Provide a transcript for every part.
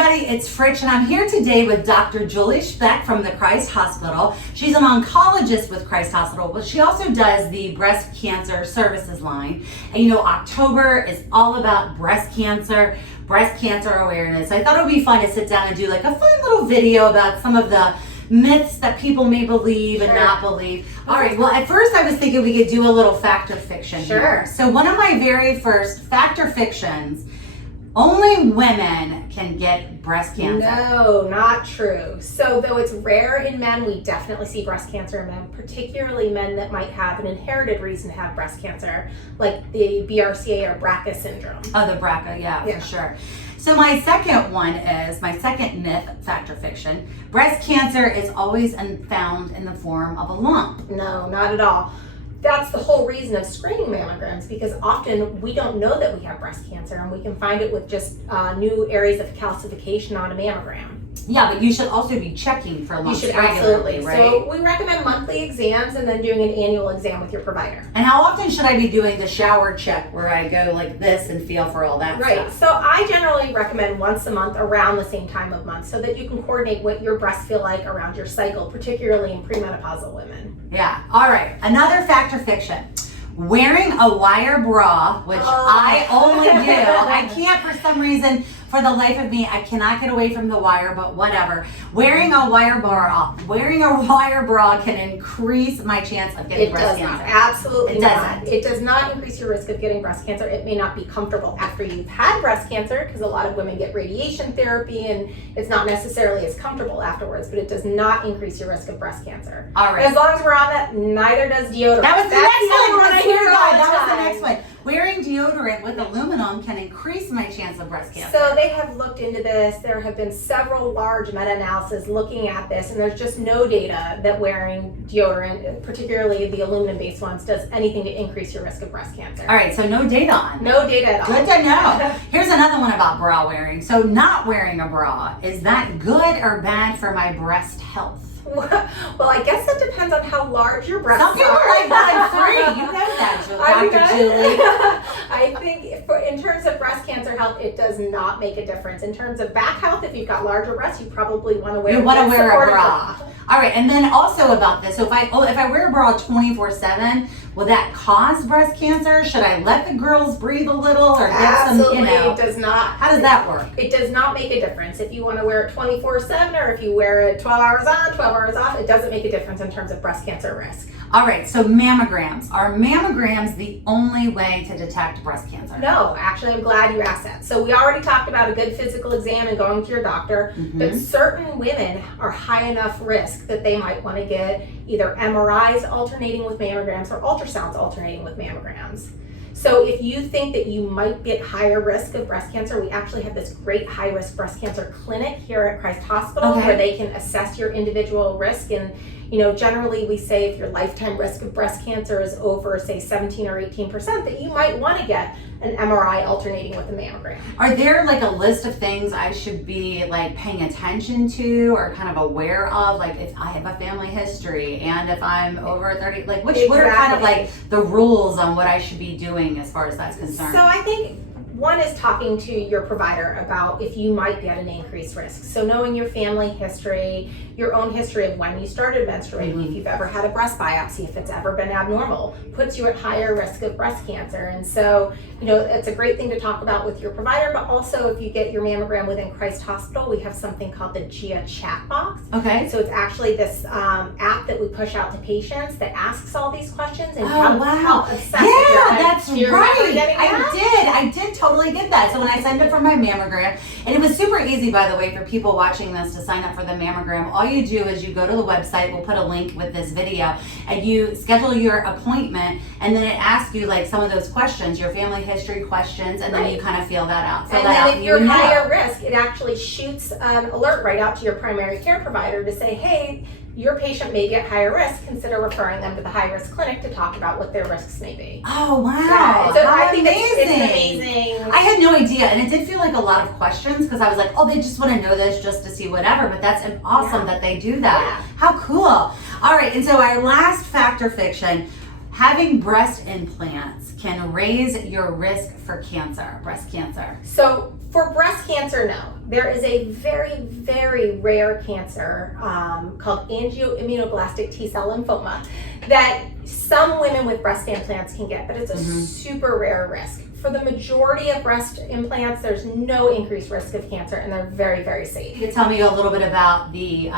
everybody, it's Fritch, and I'm here today with Dr. Julie Speck from the Christ Hospital. She's an oncologist with Christ Hospital, but she also does the breast cancer services line. And you know, October is all about breast cancer awareness. I thought it would be fun to sit down and do like a fun little video about some of the myths that people may believe and not believe. All right, well, at first I was thinking we could do a little fact or fiction here. So one of my very first fact or fictions, only women can get breast cancer. No, not true. So though it's rare in men, we definitely see breast cancer in men, particularly men that might have an inherited reason to have breast cancer, like the BRCA or BRCA syndrome. Oh, the BRCA, yeah, for sure. So my second one is, my second myth, fact or fiction, breast cancer is always found in the form of a lump. No, not at all. That's the whole reason of screening mammograms, because often we don't know that we have breast cancer, and we can find it with just new areas of calcification on a mammogram. Yeah, but you should also be checking for lumps regularly, right? So we recommend monthly exams and then doing an annual exam with your provider. And how often should I be doing the shower check where I go like this and feel for all that stuff? Right, so I generally recommend once a month around the same time of month so that you can coordinate what your breasts feel like around your cycle, particularly in premenopausal women. Yeah, all right, another fact or fiction. Wearing a wire bra, which I only do. I can't, for some reason, for the life of me, I cannot get away from the wire, but whatever. Wearing a wire bra can increase my chance of getting breast cancer. Absolutely not. It does not increase your risk of getting breast cancer. It may not be comfortable after you've had breast cancer, because a lot of women get radiation therapy and it's not necessarily as comfortable afterwards, but it does not increase your risk of breast cancer. All right. As long as we're on that, neither does deodorant. That was the next one. That was the next one. Wearing deodorant with aluminum can increase my chance of breast cancer. So they have looked into this. There have been several large meta-analyses looking at this, and there's just no data that wearing deodorant, particularly the aluminum-based ones, does anything to increase your risk of breast cancer. All right, so no data on that. No data at all. Good to know. Here's another one about bra wearing. So not wearing a bra, is that good or bad for my breast health? Well, I guess that depends on how large your breasts are. Some people like that free. You know that, Dr. Julie. I think in terms of breast cancer health, it does not make a difference. In terms of back health, if you've got larger breasts, you probably want to wear a bra. All right, and then also about this, so if I wear a bra 24/7, will that cause breast cancer? Should I let the girls breathe a little or get some, it does not. How does that work? It does not make a difference. If you want to wear it 24/7 or if you wear it 12 hours on, 12 hours off, it doesn't make a difference in terms of breast cancer risk. All right, so mammograms. Are mammograms the only way to detect breast cancer? No, actually, I'm glad you asked that. So we already talked about a good physical exam and going to your doctor, but certain women are high enough risk that they might want to get either MRIs alternating with mammograms or ultrasounds alternating with mammograms. So if you think that you might get higher risk of breast cancer, we actually have this great high-risk breast cancer clinic here at Christ Hospital where they can assess your individual risk. And generally we say if your lifetime risk of breast cancer is over, say, 17 or 18%, that you might want to get an MRI alternating with a mammogram. Are there like a list of things I should be like paying attention to or kind of aware of? Like if I have a family history and if I'm over 30, like what are kind of like the rules on what I should be doing as far as that's concerned? So I think one is talking to your provider about if you might be at an increased risk. So knowing your family history, your own history of when you started menstruating, if you've ever had a breast biopsy, if it's ever been abnormal, puts you at higher risk of breast cancer. And so, it's a great thing to talk about with your provider, but also if you get your mammogram within Christ Hospital, we have something called the Gia Chat Box. Okay. So it's actually this app that we push out to patients that asks all these questions and help assess. That's right. I did totally get that. So when I signed up for my mammogram, and it was super easy, by the way, for people watching this to sign up for the mammogram. All you do is you go to the website, we'll put a link with this video, and you schedule your appointment, and then it asks you like some of those questions, your family history questions, and then you kind of fill that out. And then if you're higher risk, it actually shoots an alert right out to your primary care provider to say, hey, your patient may be at higher risk, consider referring them to the high-risk clinic to talk about what their risks may be. Oh, wow. Yeah. So I think amazing. It's amazing. I had no idea, and it did feel like a lot of questions because I was like, oh, they just want to know this just to see whatever, but that's awesome that they do that. Yeah. How cool. All right, and so our last fact or fiction, having breast implants can raise your risk for cancer, breast cancer. So for breast cancer, no. There is a very, very rare cancer called angioimmunoblastic T-cell lymphoma that some women with breast implants can get, but it's a super rare risk. For the majority of breast implants, there's no increased risk of cancer, and they're very, very safe. You could tell me a little bit about the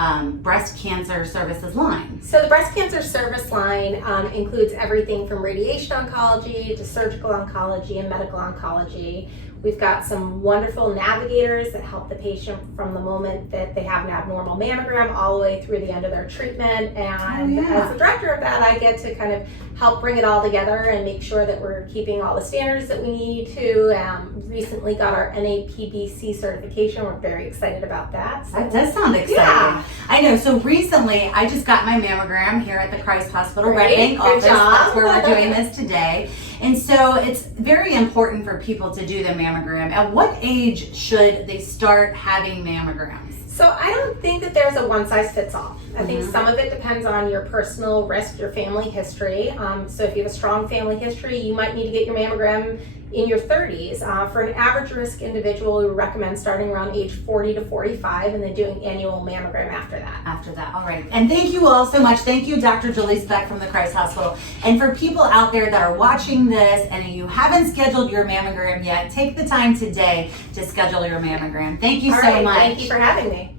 breast cancer services line. So the breast cancer service line includes everything from radiation oncology to surgical oncology and medical oncology. We've got some wonderful navigators that help the patient from the moment that they have an abnormal mammogram all the way through the end of their treatment. And as the director of that, I get to kind of help bring it all together and make sure that we're keeping all the standards that we need to. Recently got our NAPBC certification. We're very excited about that. So, that does sound exciting. Yeah. I know. So recently, I just got my mammogram here at the Christ Hospital Red Bank office. That's where we're doing this today. And so it's very important for people to do the mammogram. At what age should they start having mammograms? So I don't think that there's a one size fits all. I think some of it depends on your personal risk, your family history. So if you have a strong family history, you might need to get your mammogram in your 30s. For an average risk individual, we recommend starting around age 40 to 45 and then doing annual mammogram after that. All right. And thank you all so much. Thank you, Dr. Julie Speck from the Christ Hospital. And for people out there that are watching this and you haven't scheduled your mammogram yet, take the time today to schedule your mammogram. Thank you so much. Thank you for having me.